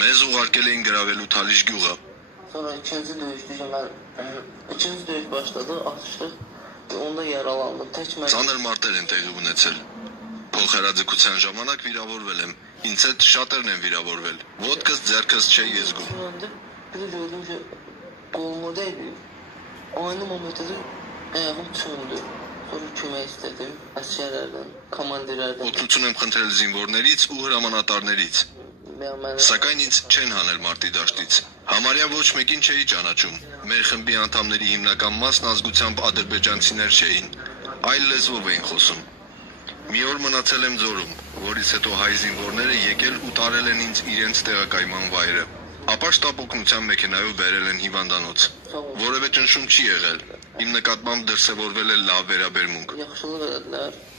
Մեզ ուղարկել էին գravelու Թալիշ գյուղը։ Sonra ikinci döyüşdülər. İkinci döyüş başladı, atışdıq. Onda yaralandım. Tək mən Ծանր մարտեր են տեղի ունեցել։ Փոխհարաձգության ժամանակ վիրավորվել եմ։ Ինձ հետ շատերն են վիրավորվել։ Ոտքս, ձեռքս չէ եզգում։ Döndüm. Bir gördüm ki koluma değdi. Aynı momentde de ayağım çöndü. Sonra kömək istədim əsgərlərdən, komandirlərdən. Օգնություն եմ խնդրել զինվորներից ու հրամանատարներից սակայն ինձ չեն հանել մարտի դաշտից։ Համարյա ոչ մեկին չէի ճանաչում։ Մեր խմբի անդամների հիմնական մասն ազգությամբ ադրբեջանցիներ չէին, այլ լեզվով էին խոսում։ Մի օր մնացել եմ ձորում, որից հետո հայ զինվորները եկել ու տարել են ինձ իրենց տեղակայման վայրը։ Ապա շտապ օգնության մեքենայով բերել են հիվանդանոց։ Որևէ ճնշում չի եղել։ Իմ նկատմամբ դրսևորվել է լավ վերաբերմունք։.